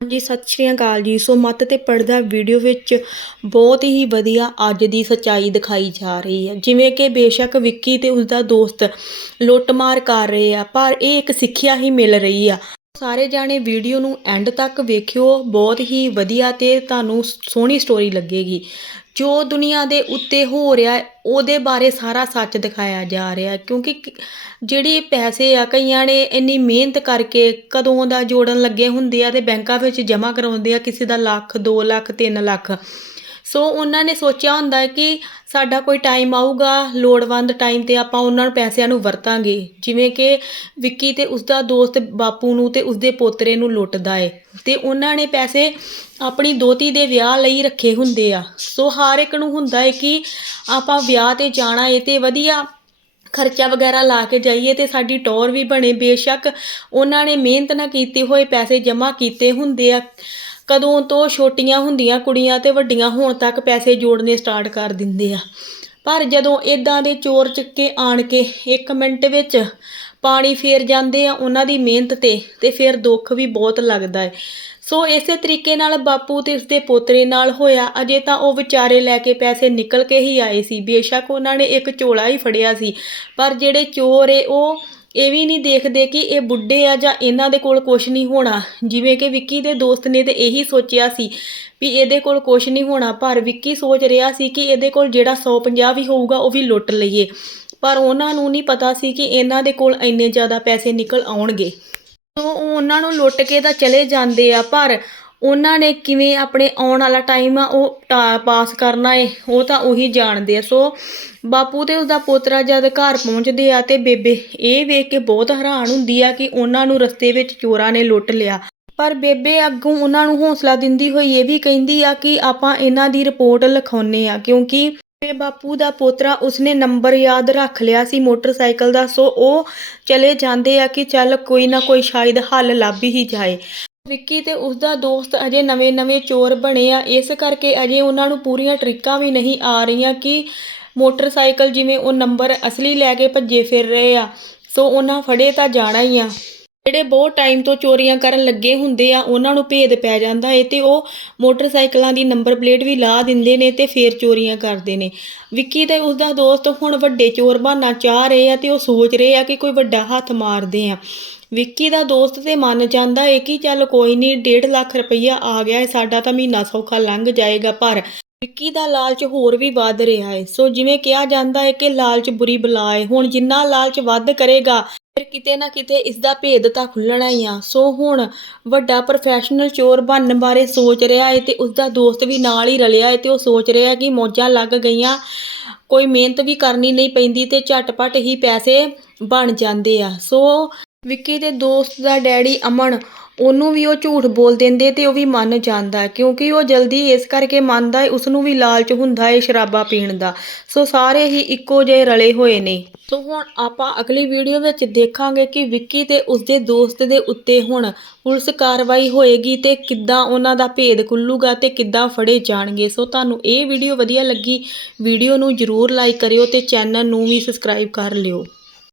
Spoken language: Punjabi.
ਹਾਂਜੀ, ਸਤਿ ਸ਼੍ਰੀ ਅਕਾਲ ਜੀ। ਸੋ ਮੱਤ ਤੇ ਪਰਦਾ ਵੀਡੀਓ ਵਿੱਚ ਬਹੁਤ ਹੀ ਵਧੀਆ ਅੱਜ ਦੀ ਸੱਚਾਈ ਦਿਖਾਈ ਜਾ ਰਹੀ ਹੈ। ਜਿਵੇਂ ਕਿ ਬੇਸ਼ੱਕ ਵਿੱਕੀ ਤੇ ਉਸਦਾ ਦੋਸਤ ਲੁੱਟਮਾਰ ਕਰ ਰਹੇ ਆ, ਪਰ ਇਹ ਇੱਕ ਸਿੱਖਿਆ ਹੀ ਮਿਲ ਰਹੀ ਆ। ਸਾਰੇ ਜਾਣੇ ਵੀਡੀਓ ਨੂੰ ਐਂਡ ਤੱਕ ਵੇਖਿਓ, ਬਹੁਤ ਹੀ ਵਧੀਆ ਤੇ ਤੁਹਾਨੂੰ ਸੋਹਣੀ ਸਟੋਰੀ ਲੱਗੇਗੀ। ਜੋ ਦੁਨੀਆ ਦੇ ਉੱਤੇ ਹੋ ਰਿਹਾ ਉਹਦੇ ਬਾਰੇ ਸਾਰਾ ਸੱਚ ਦਿਖਾਇਆ ਜਾ ਰਿਹਾ ਕਿਉਂਕਿ ਜਿਹੜੇ ਪੈਸੇ ਆ, ਕਈਆਂ ਨੇ ਇੰਨੀ ਮਿਹਨਤ ਕਰਕੇ ਕਦੋਂ ਦਾ ਜੋੜਨ ਲੱਗੇ ਹੁੰਦੇ ਆ ਤੇ ਬੈਂਕਾਂ ਵਿੱਚ ਜਮ੍ਹਾਂ ਕਰਾਉਂਦੇ ਆ, ਕਿਸੇ ਦਾ ਲੱਖ 2 ਲੱਖ 3 ਲੱਖ। ਸੋ ਉਹਨਾਂ ਨੇ ਸੋਚਿਆ ਹੁੰਦਾ ਕਿ ਸਾਡਾ ਕੋਈ ਟਾਈਮ ਆਊਗਾ, ਲੋੜਵੰਦ ਟਾਈਮ ਤੇ ਆਪਾਂ ਉਹਨਾਂ ਨੂੰ ਪੈਸਿਆਂ ਨੂੰ ਵਰਤਾਂਗੇ। ਜਿਵੇਂ ਕਿ ਵਿੱਕੀ ਤੇ ਉਸਦਾ ਦੋਸਤ ਬਾਪੂ ਨੂੰ ਤੇ ਉਸਦੇ ਪੋਤਰੇ ਨੂੰ ਲੁੱਟਦਾ ਏ। ਤੇ ਉਹਨਾਂ ਨੇ ਪੈਸੇ ਆਪਣੀ ਦੋਤੀ ਦੇ ਵਿਆਹ ਲਈ ਰੱਖੇ ਹੁੰਦੇ ਆ। ਸੋ ਹਰ ਇੱਕ ਨੂੰ ਹੁੰਦਾ ਏ ਕਿ ਆਪਾਂ ਵਿਆਹ ਤੇ ਜਾਣਾ ਏ ਤੇ ਵਧੀਆ ਖਰਚਾ ਵਗੈਰਾ ਲਾ ਕੇ ਜਾਈਏ ਤੇ ਸਾਡੀ ਟੌਰ ਵੀ ਬਣੇ। ਬੇਸ਼ੱਕ ਉਹਨਾਂ ਨੇ ਮਿਹਨਤ ਨਾ ਕੀਤੇ ਹੋਏ ਪੈਸੇ ਜਮ੍ਹਾਂ ਕੀਤੇ ਹੁੰਦੇ ਆ। ਕਦੋਂ ਤੋਂ ਛੋਟੀਆਂ ਹੁੰਦੀਆਂ ਕੁੜੀਆਂ ਤੇ ਵੱਡੀਆਂ ਹੋਣ ਤੱਕ ਪੈਸੇ ਜੋੜਨੇ ਸਟਾਰਟ ਕਰ ਦਿੰਦੇ ਆ। ਪਰ ਜਦੋਂ ਇਦਾਂ ਦੇ ਚੋਰ ਚੱਕੇ ਆਣ ਕੇ 1 ਮਿੰਟ ਵਿੱਚ ਪਾਣੀ ਫੇਰ ਜਾਂਦੇ ਆ ਉਹਨਾਂ ਦੀ ਮਿਹਨਤ ਤੇ ਤੇ ਫਿਰ ਦੁੱਖ ਵੀ ਬਹੁਤ ਲੱਗਦਾ ਹੈ ਸੋ ਇਸੇ ਤਰੀਕੇ ਨਾਲ ਬਾਪੂ ਤੇ ਉਸਦੇ ਪੋਤਰੇ ਨਾਲ ਹੋਇਆ, ਅਜੇ ਤਾਂ ਉਹ ਵਿਚਾਰੇ ਲੈ ਕੇ ਪੈਸੇ ਨਿਕਲ ਕੇ ਹੀ ਆਏ ਸੀ। ਬੇਸ਼ੱਕ ਉਹਨਾਂ ਨੇ ਇੱਕ ਝੋਲਾ ਹੀ ਫੜਿਆ ਸੀ, ਪਰ ਜਿਹੜੇ ਚੋਰ ਏ ਉਹ ਇਹ ਵੀ ਨਹੀਂ ਦੇਖਦੇ ਕਿ ਇਹ ਬੁੱਢੇ ਆ ਜਾਂ ਇਹਨਾਂ ਦੇ ਕੋਲ ਕੁਝ ਨਹੀਂ ਹੋਣਾ। ਜਿਵੇਂ ਕਿ ਵਿੱਕੀ ਦੇ ਦੋਸਤ ਨੇ ਤੇ ਇਹੀ ਸੋਚਿਆ ਸੀ ਵੀ ਇਹਦੇ ਕੋਲ ਕੁਝ ਨਹੀਂ ਹੋਣਾ, ਪਰ ਵਿੱਕੀ ਸੋਚ ਰਿਹਾ ਸੀ ਕਿ ਇਹਦੇ ਕੋਲ ਜਿਹੜਾ 150 ਵੀ ਹੋਊਗਾ ਉਹ ਵੀ ਲੁੱਟ ਲਈਏ। ਪਰ ਉਹਨਾਂ ਨੂੰ ਨਹੀਂ ਪਤਾ ਸੀ ਕਿ ਇਹਨਾਂ ਦੇ ਕੋਲ ਇੰਨੇ ਜ਼ਿਆਦਾ ਪੈਸੇ ਨਿਕਲ ਆਉਣਗੇ। ਸੋ ਉਹ ਉਹਨਾਂ ਨੂੰ ਲੁੱਟ ਕੇ ਤਾਂ ਚਲੇ ਜਾਂਦੇ ਆ, ਪਰ ਉਹਨਾਂ ਨੇ ਕਿਵੇਂ ਆਪਣੇ ਆਉਣ ਵਾਲਾ ਟਾਈਮ ਆ ਉਹ ਟਾ- ਪਾਸ ਕਰਨਾ ਏ, ਉਹ ਤਾਂ ਉਹੀ ਜਾਣਦੇ ਆ। ਸੋ ਬਾਪੂ ਤੇ ਉਸਦਾ ਪੋਤਰਾ ਜਦ ਘਰ ਪਹੁੰਚਦੇ ਆ ਤੇ ਬੇਬੇ ਇਹ ਵੇਖ ਕੇ ਬਹੁਤ ਹੈਰਾਨ ਹੁੰਦੀ ਆ ਕਿ ਉਹਨਾਂ ਨੂੰ ਰਸਤੇ ਵਿੱਚ ਚੋਰਾਂ ਨੇ ਲੁੱਟ ਲਿਆ। ਪਰ ਬੇਬੇ ਅੱਗੋਂ ਉਹਨਾਂ ਨੂੰ ਹੌਸਲਾ ਦਿੰਦੀ ਹੋਈ ਇਹ ਵੀ ਕਹਿੰਦੀ ਆ ਕਿ ਆਪਾਂ ਇਹਨਾਂ ਦੀ ਰਿਪੋਰਟ ਲਿਖਾਉਨੇ ਆ, ਕਿਉਂਕਿ ਤੇ ਬਾਪੂ ਦਾ ਪੋਤਰਾ ਉਸਨੇ ਨੰਬਰ ਯਾਦ ਰੱਖ ਲਿਆ ਸੀ ਮੋਟਰਸਾਈਕਲ ਦਾ, ਸੋ ਉਹ ਚਲੇ ਜਾਂਦੇ ਆ ਕਿ ਚੱਲ ਕੋਈ ਨਾ ਕੋਈ ਸ਼ਾਇਦ ਹੱਲ ਲੱਭ ਹੀ ਜਾਏ। ਵਿੱਕੀ ਤੇ ਉਸਦਾ ਦੋਸਤ ਅਜੇ ਨਵੇਂ-ਨਵੇਂ ਚੋਰ ਬਣੇ ਆ। ਇਸ ਕਰਕੇ ਅਜੇ ਉਹਨਾਂ ਨੂੰ ਪੂਰੀਆਂ ਟ੍ਰਿਕਾਂ ਵੀ ਨਹੀਂ ਆ ਰਹੀਆਂ ਕਿ ਮੋਟਰਸਾਈਕਲ ਜਿਵੇਂ ਉਹ ਨੰਬਰ ਅਸਲੀ ਲੈ ਕੇ ਭੱਜੇ ਫਿਰ ਰਹੇ ਆ। ਸੋ ਉਹਨਾਂ ਫੜੇ ਤਾਂ ਜਾਣਾ ਹੀ ਆ। ਜਿਹੜੇ ਬਹੁਤ ਟਾਈਮ ਤੋਂ ਚੋਰੀਆਂ ਕਰਨ ਲੱਗੇ ਹੁੰਦੇ ਆ, ਉਹਨਾਂ ਨੂੰ ਭੇਦ ਪੈ ਜਾਂਦਾ ਏ ਤੇ ਉਹ ਮੋਟਰਸਾਈਕਲਾਂ ਦੀ ਨੰਬਰ ਪਲੇਟ ਵੀ ਲਾ ਦਿੰਦੇ ਨੇ ਤੇ ਫੇਰ ਚੋਰੀਆਂ ਕਰਦੇ ਨੇ। ਵਿੱਕੀ ਤੇ ਉਸਦਾ ਦੋਸਤ ਹੁਣ ਵੱਡੇ ਚੋਰ ਬਣਨਾ ਚਾਹ ਰਹੇ ਆ ਤੇ ਉਹ ਸੋਚ ਰਹੇ ਆ ਕਿ ਕੋਈ ਵੱਡਾ ਹੱਥ ਮਾਰਦੇ ਆ। ਵਿੱਕੀ ਦਾ ਦੋਸਤ ਤੇ ਮੰਨ ਜਾਂਦਾ ਏ ਕਿ ਚੱਲ ਕੋਈ ਨਹੀਂ 1.5 ਲੱਖ ਰੁਪਈਆ ਆ ਗਿਆ ਏ, ਸਾਡਾ ਤਾਂ ਮਹੀਨਾ ਸੌਖਾ ਲੰਘ ਜਾਏਗਾ, ਪਰ ਵਿੱਕੀ ਦਾ ਲਾਲਚ ਹੋਰ ਵੀ ਵੱਧ ਰਿਹਾ ਏ। ਸੋ ਜਿਵੇਂ ਕਿਹਾ ਜਾਂਦਾ ਏ ਕਿ ਲਾਲਚ ਬੁਰੀ ਬਲਾ ਏ। ਹੁਣ ਜਿੰਨਾ ਲਾਲਚ ਵੱਧ ਕਰੇਗਾ ਫਿਰ ਕਿਤੇ ਨਾ ਕਿਤੇ ਇਸ ਦਾ ਭੇਦ ਤਾਂ ਖੁੱਲਣਾ ਹੀ ਆ। ਸੋ ਹੁਣ ਵੱਡਾ ਪ੍ਰੋਫੈਸ਼ਨਲ ਚੋਰ ਬਣਨ ਬਾਰੇ ਸੋਚ ਰਿਹਾ ਹੈ ਤੇ ਉਸਦਾ ਦੋਸਤ ਵੀ ਨਾਲ ਹੀ ਰਲਿਆ ਹੈ ਤੇ ਉਹ ਸੋਚ ਰਿਹਾ ਕਿ ਮੌਜਾਂ ਲੱਗ ਗਈਆਂ। ਕੋਈ ਮਿਹਨਤ ਵੀ ਕਰਨੀ ਨਹੀਂ ਪੈਂਦੀ ਤੇ ਝਟਪਟ ਹੀ ਪੈਸੇ ਬਣ ਜਾਂਦੇ ਆ। ਸੋ ਵਿੱਕੀ ਦੇ ਦੋਸਤ ਦਾ ਡੈਡੀ ਅਮਨ ਉਹਨੂੰ ਵੀ ਉਹ ਝੂਠ ਬੋਲ ਦਿੰਦੇ ਤੇ ਉਹ ਵੀ ਮੰਨ ਜਾਂਦਾ ਕਿਉਂਕਿ ਉਹ ਜਲਦੀ ਇਸ ਕਰਕੇ ਮੰਨਦਾ ਹੈ ਉਸ ਨੂੰ ਵੀ ਲਾਲਚ ਹੁੰਦਾ ਹੈ ਸ਼ਰਾਬਾ ਪੀਣ ਦਾ। ਸੋ ਸਾਰੇ ਹੀ ਇੱਕੋ ਜਿਹੇ ਰਲੇ ਹੋਏ ਨੇ। ਸੋ ਹੁਣ ਆਪਾਂ ਅਗਲੀ ਵੀਡੀਓ ਵਿੱਚ ਦੇਖਾਂਗੇ ਕਿ ਵਿੱਕੀ ਤੇ ਉਸਦੇ ਦੋਸਤ ਦੇ ਉੱਤੇ ਹੁਣ ਪੁਲਿਸ ਕਾਰਵਾਈ ਹੋਏਗੀ ਤੇ ਕਿੱਦਾਂ ਉਹਨਾਂ ਦਾ ਭੇਦ ਖੁੱਲੂਗਾ ਤੇ ਕਿੱਦਾਂ ਫੜੇ ਜਾਣਗੇ। ਸੋ ਤੁਹਾਨੂੰ ਇਹ ਵੀਡੀਓ ਵਧੀਆ ਲੱਗੀ, ਵੀਡੀਓ ਨੂੰ ਜਰੂਰ ਲਾਈਕ ਕਰਿਓ ਤੇ ਚੈਨਲ ਨੂੰ ਵੀ ਸਬਸਕ੍ਰਾਈਬ ਕਰ ਲਿਓ।